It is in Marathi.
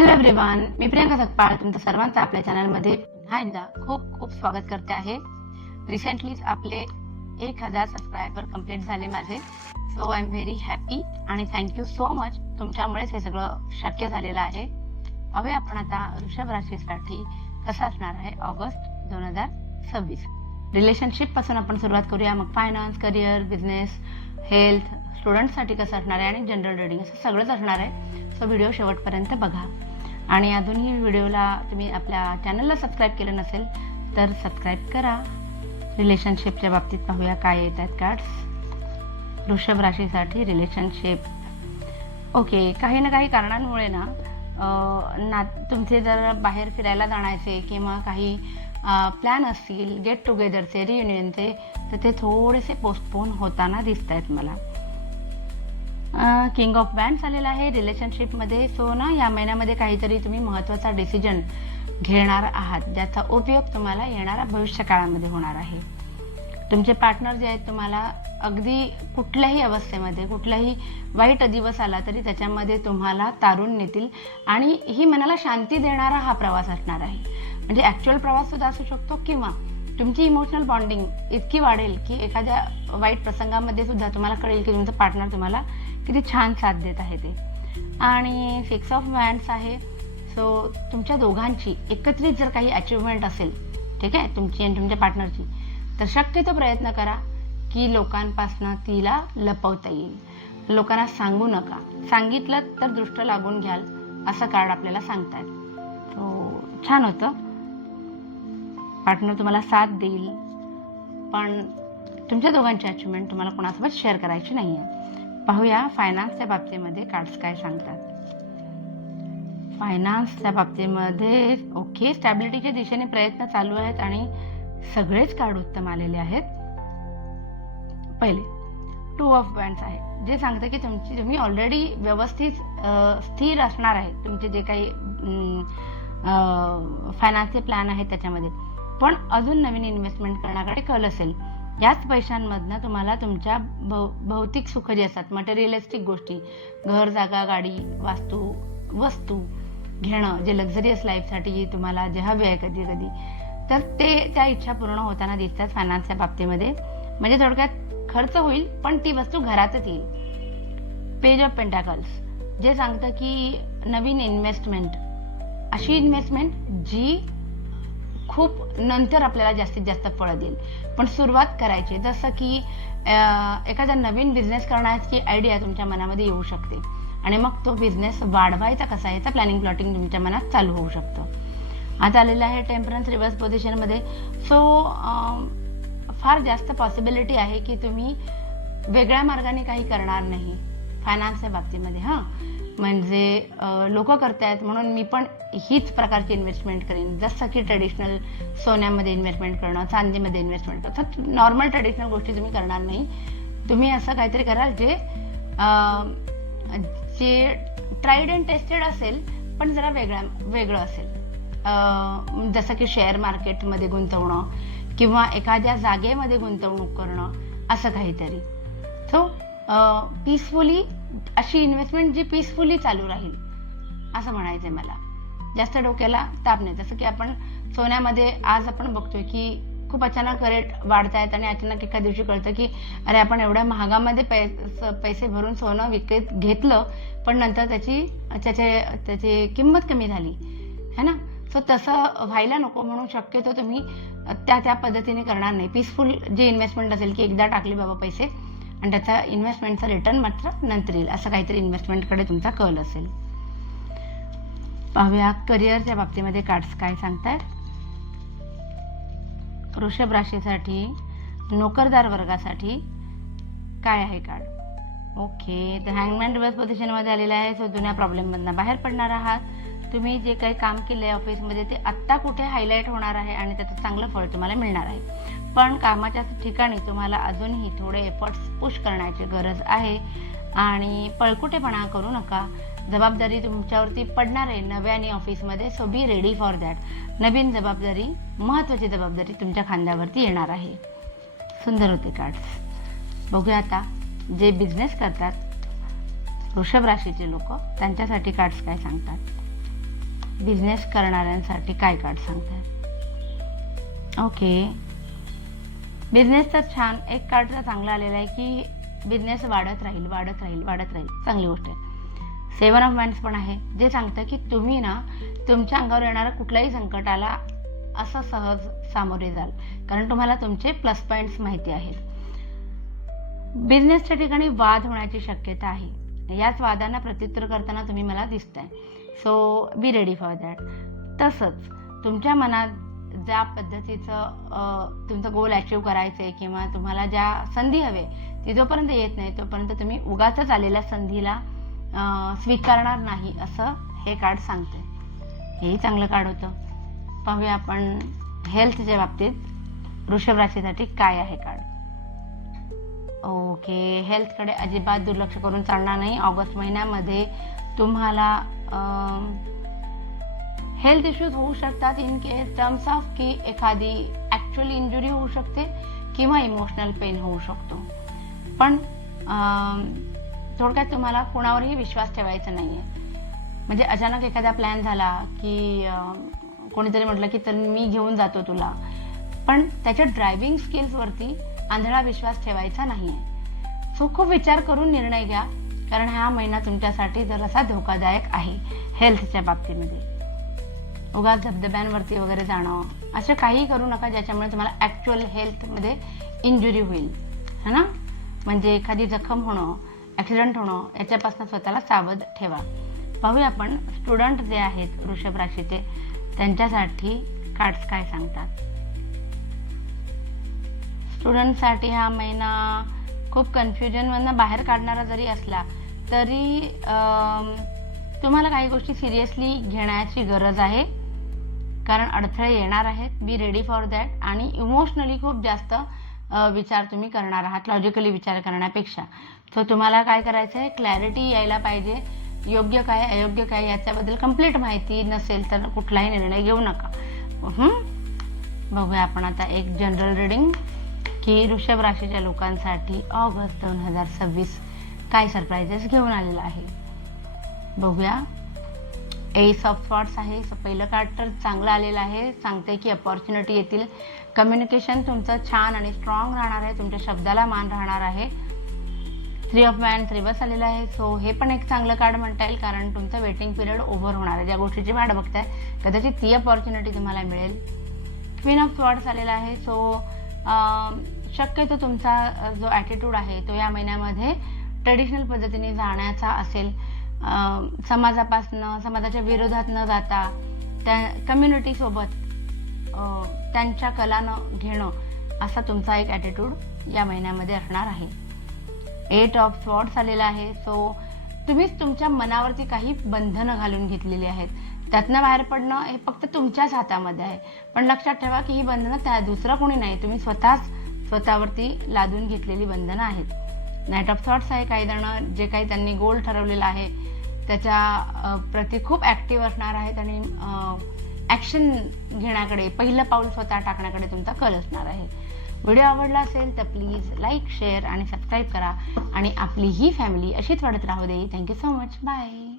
हॅलो एव्हरीवन, मी प्रियंका सकपाळ तुमचं सर्वांचं आपल्या चॅनलमध्ये पुन्हा एकदा खूप खूप स्वागत करते आहे. रिसेंटलीच आपले 1000 सबस्क्रायबर कंप्लीट झाले माझे. So I am very happy आणि थँक्यू सो मच. तुमच्यामुळेच हे सगळं शक्य झालेलं आहे. पाहूया आपण आता वृषभ राशीसाठी कसं असणार आहे ऑगस्ट 2026. रिलेशनशिप पासून आपण सुरुवात करूया, मग फायनान्स, करिअर, बिझनेस, हेल्थ, स्टुडंटसाठी कसं असणार आहे आणि जनरल रीडिंग असं सगळंच असणार आहे. सो व्हिडिओ शेवटपर्यंत बघा. आणि अजूनही व्हिडिओला तुम्ही आपल्या चॅनलला सबस्क्राईब केलं नसेल तर सबस्क्राईब करा. रिलेशनशिपच्या बाबतीत पाहूया काय येत आहेत कार्ड्स वृषभ राशीसाठी. रिलेशनशिप ओके, काही ना काही कारणांमुळे ना तुमचे जर बाहेर फिरायला जाण्याचे किंवा काही प्लॅन असतील गेट टुगेदरचे, रियुनियनचे, तर ते थोडेसे पोस्टपोन होताना दिसत आहेत मला. किंग ऑफ बँड्स आलेला आहे रिलेशनशिपमध्ये. सो ना या महिन्यामध्ये काहीतरी तुम्ही महत्त्वाचा डिसिजन घेणार आहात ज्याचा उपयोग तुम्हाला येणाऱ्या भविष्यकाळामध्ये होणार आहे. तुमचे पार्टनर जे आहेत तुम्हाला अगदी कुठल्याही अवस्थेमध्ये कुठलाही वाईट दिवस आला तरी त्याच्यामध्ये तुम्हाला तारून नेतील आणि ही मनाला शांती देणारा हा प्रवास असणार आहे. म्हणजे ॲक्च्युअल प्रवास सुद्धा असू शकतो किंवा तुमची इमोशनल बॉन्डिंग इतकी वाढेल की एखाद्या वाईट प्रसंगामध्ये सुद्धा तुम्हाला कळेल की तुमचं पार्टनर तुम्हाला किती छान साथ देत आहे ते. आणि 6 ऑफ वँड्स आहे. सो तुमच्या दोघांची एकत्रित जर काही अचिव्हमेंट असेल, ठीक आहे, तुमची आणि तुमच्या पार्टनरची, तर शक्यतो प्रयत्न करा की लोकांपासून तिला लपवता येईल. लोकांना सांगू नका. सांगितलं तर दृष्ट लागून घ्याल असं कार्ड आपल्याला सांगतायत. सो छान होतं. पार्टनर तुम्हाला साथ देईल पण तुमच्या दोघांची अचिव्हमेंट तुम्हाला कोणासोबत शेअर करायची नाही आहे. पाहूया फायनान्सच्या बाबतीमध्ये कार्ड्स काय सांगतात. फायनान्सच्या बाबतीमध्ये ओके, स्टॅबिलिटीच्या दिशेने प्रयत्न चालू आहेत आणि सगळेच कार्ड उत्तम आलेले आहेत. पहिले 2 ऑफ वँड्स आहे जे सांगतं की तुम्ही ऑलरेडी व्यवस्थित स्थिर असणार आहे. तुमचे जे काही फायनान्सचे प्लॅन आहेत त्याच्यामध्ये, पण अजून नवीन इन्व्हेस्टमेंट करण्याकडे कल असेल. याच पैशांमधनं तुम्हाला तुमच्या भौतिक सुख जे असतात, मटेरियलिस्टिक गोष्टी, घर, जागा, गाडी, वस्तू घेणं, जे लक्झरियस लाईफसाठी तुम्हाला जे हवे आहे कधी कधी, तर ते त्या इच्छा पूर्ण होताना दिसतात फायनान्सच्या बाबतीमध्ये. म्हणजे थोडक्यात खर्च होईल पण ती वस्तू घरातच येईल. पेज ऑफ पेंटाकल्स जे सांगतं की नवीन इन्व्हेस्टमेंट, अशी इन्व्हेस्टमेंट जी खूप नंतर आपल्याला जास्तीत जास्त फळं देईल, पण सुरुवात करायची. जसं की एखादा नवीन बिझनेस करण्याची आयडिया तुमच्या मनामध्ये येऊ शकते आणि मग तो बिझनेस वाढवायचा कसा याचा प्लॅनिंग तुमच्या मनात चालू होऊ शकतं. आता आलेलं आहे टेम्परन्स रिव्हर्स पोझिशनमध्ये. सो फार जास्त पॉसिबिलिटी आहे की तुम्ही वेगळ्या मार्गाने काही करणार नाही फायनान्सच्या बाबतीमध्ये. म्हणजे लोक करतायत म्हणून मी पण हीच प्रकारची इन्व्हेस्टमेंट करेन. जसं की ट्रेडिशनल सोन्यामध्ये इन्व्हेस्टमेंट करणं, चांदीमध्ये इन्व्हेस्टमेंट करणं, नॉर्मल ट्रेडिशनल गोष्टी तुम्ही करणार नाही. तुम्ही असं काहीतरी कराल जे ट्राईड अँड टेस्टेड असेल पण जरा वेगळं असेल. जसं की शेअर मार्केटमध्ये गुंतवणं किंवा एखाद्या जागेमध्ये गुंतवणूक करणं, असं काहीतरी. सो पीसफुली अशी इन्व्हेस्टमेंट जी पीसफुली चालू राहील असं म्हणायचं आहे मला. जास्त डोक्याला ताप नाही. जसं की आपण सोन्यामध्ये आज आपण बघतोय की खूप अचानक रेट वाढत आहेत आणि अचानक एका दिवशी कळतं की अरे आपण एवढ्या महागामध्ये पैसे भरून सोनं विकत घेतलं पण नंतर त्याची किंमत कमी झाली है ना. सो तसं व्हायला नको म्हणून शक्यतो तुम्ही त्या पद्धतीने करणार नाही. पीसफुल जी इन्व्हेस्टमेंट असेल की एकदा टाकले बाबा पैसे आणि त्याचा इन्व्हेस्टमेंटचा रिटर्न मात्र नंतर येईल, असं काहीतरी इन्व्हेस्टमेंटकडे तुमचा कल असेल. पाहूया करिअरच्या बाबतीमध्ये कार्ड्स काय सांगतात. वृषभ राशीसाठी नोकरदार वर्गासाठी काय आहे कार्ड. ओके, तर हँगमॅन रिव्हर्स पोझिशनमध्ये आलेला आहे. सो जुन्या प्रॉब्लेममधनं बाहेर पडणार आहात. तुम्ही जे काही काम केलं आहे ऑफिसमध्ये ते आत्ता कुठे हायलाईट होणार आहे आणि त्याचं चांगलं फळ तुम्हाला मिळणार आहे. पण कामाच्या ठिकाणी तुम्हाला अजूनही थोडे एफर्ट्स पुश करण्याची गरज आहे आणि पळकुटेपणा करू नका. जबाबदारी तुमच्यावरती पडणार आहे नव्याने ऑफिसमध्ये. So be ready for that. नवीन जबाबदारी, महत्त्वाची जबाबदारी तुमच्या खांद्यावरती येणार आहे. सुंदर होते कार्ड्स. बघूया आता जे बिझनेस करतात वृषभ राशीचे लोक त्यांच्यासाठी कार्ड्स काय सांगतात. बिझनेस करणाऱ्यांसाठी काय कार्ड सांगतात? ओके, बिझनेस तर छान. एक कार्ड तर चांगला आलेला आहे की बिझनेस वाढत राहील, वाढत राहील, वाढत राहील. चांगली गोष्ट आहे. 7 ऑफ वँड्स पण आहे, जे सांगतं की तुम्ही ना तुमच्या अंगावर येणाऱ्या कुठल्याही संकटाला असं सहज सामोरे जाल, कारण तुम्हाला तुमचे प्लस पॉईंट्स माहिती आहेत. बिझनेसच्या ठिकाणी वाद होण्याची शक्यता आहे. याच वादांना प्रत्युत्तर करताना तुम्ही मला दिसताय. So be ready for that. तसंच तुमच्या मनात ज्या पद्धतीचं तुमचं गोल अचीव करायचं आहे किंवा तुम्हाला ज्या संधी हवे ती जोपर्यंत येत नाही तोपर्यंत तुम्ही उगाचच आलेल्या संधीला स्वीकारणार नाही, असं हे कार्ड सांगते. हेही चांगलं कार्ड होतं. पाहूया आपण हेल्थच्या बाबतीत वृषभ राशीसाठी काय आहे कार्ड. ओके, हेल्थकडे अजिबात दुर्लक्ष करून चालणार नाही. ऑगस्ट महिन्यामध्ये तुम्हाला हेल्थ इश्यूज होऊ शकतात इन केस टर्म्स ऑफ की एखादी ॲक्च्युअल इंजुरी होऊ शकते किंवा इमोशनल पेन होऊ शकतो. पण थोडक्यात तुम्हाला कोणावरही विश्वास ठेवायचा नाही आहे. म्हणजे अचानक एखादा प्लॅन झाला की कोणीतरी म्हटलं की तर मी घेऊन जातो तुला, पण त्याच्या ड्रायव्हिंग स्किल्सवरती आंधळा विश्वास ठेवायचा नाही आहे. सो खूप विचार करून निर्णय घ्या, कारण हा महिना तुमच्यासाठी जरासा धोकादायक आहे हेल्थच्या बाबतीमध्ये. उगाच धबधब्यांवरती वगैरे जाणं असं काही करू नका ज्याच्यामुळे तुम्हाला ॲक्च्युअल हेल्थमध्ये इंजुरी होईल, है ना. म्हणजे एखादी जखम होणं, ॲक्सिडेंट होणं याच्यापासून स्वतःला सावध ठेवा. पाहूया आपण स्टुडंट जे आहेत वृषभ राशीचे त्यांच्यासाठी कार्ड्स काय सांगतात. स्टुडंटसाठी हा महिना खूप कन्फ्युजनमधनं बाहेर काढणारा जरी असला तरी तुम्हाला काही गोष्टी सिरियसली घेण्याची गरज आहे, कारण अडथळे येणार आहेत. बी रेडी फॉर दॅट. आणि इमोशनली खूप जास्त विचार तुम्ही करणार आहात लॉजिकली विचार करण्यापेक्षा. सो तुम्हाला काय करायचं आहे, क्लॅरिटी यायला पाहिजे. योग्य काय अयोग्य काय याच्याबद्दल कंप्लीट माहिती नसेल तर कुठलाही निर्णय घेऊ नका. बघूया आपण आता एक जनरल रिडिंग की वृषभ राशीच्या लोकांसाठी ऑगस्ट 2026 काय सरप्राइजेस घेऊन आलेला आहे. बघूया. एस ऑफ स्वॉर्ड्स आहे. पहिलं कार्ड तर चांगलं आलेलं आहे, सांगते की अपॉर्च्युनिटी येतील. कम्युनिकेशन तुमचं छान आणि स्ट्रॉंग राहणार आहे, तुमच्या शब्दाला मान राहणार आहे. 3 ऑफ वँड्स रिव्हर्स आलेलं आहे. सो हे पण एक चांगलं कार्ड म्हणता येईल, कारण तुमचं वेटिंग पिरियड ओव्हर होणार आहे. ज्या गोष्टीची वाट बघताय कदाचित ती अपॉर्च्युनिटी तुम्हाला मिळेल. क्वीन ऑफ स्वॉर्ड्स आलेला आहे. सो शक्यतो तुमचा जो ॲटिट्यूड आहे तो या महिन्यामध्ये ट्रेडिशनल पद्धतीने जाण्याचा असेल. समाजाच्या विरोधात न जाता त्या कम्युनिटीसोबत त्यांच्या कलानं घेणं असा तुमचा एक ॲटिट्यूड या महिन्यामध्ये असणार आहे. 8 ऑफ स्वॉर्ड्स आलेला आहे. सो तुम्हीच तुमच्या मनावरती काही बंधनं घालून घेतलेली आहेत, त्यातनं बाहेर पडणं हे फक्त तुमच्याच हातामध्ये आहे. पण लक्षात ठेवा की ही बंधनं त्या दुसरं कोणी नाही, तुम्ही स्वतःवरती लादून घेतलेली बंधनं आहेत. नाईट ऑफ थॉट्स आहे. काही जण जे काही त्यांनी गोल ठरवलेला आहे त्याच्या प्रति खूप ॲक्टिव्ह असणार आहेत आणि ॲक्शन घेण्याकडे, पहिलं पाऊल स्वतः टाकण्याकडे तुमचा कल असणार आहे. व्हिडिओ आवडला असेल तर प्लीज लाईक, शेअर आणि सबस्क्राईब करा आणि आपली ही फॅमिली अशीच वाढत राहू दे. Thank you so much. बाय.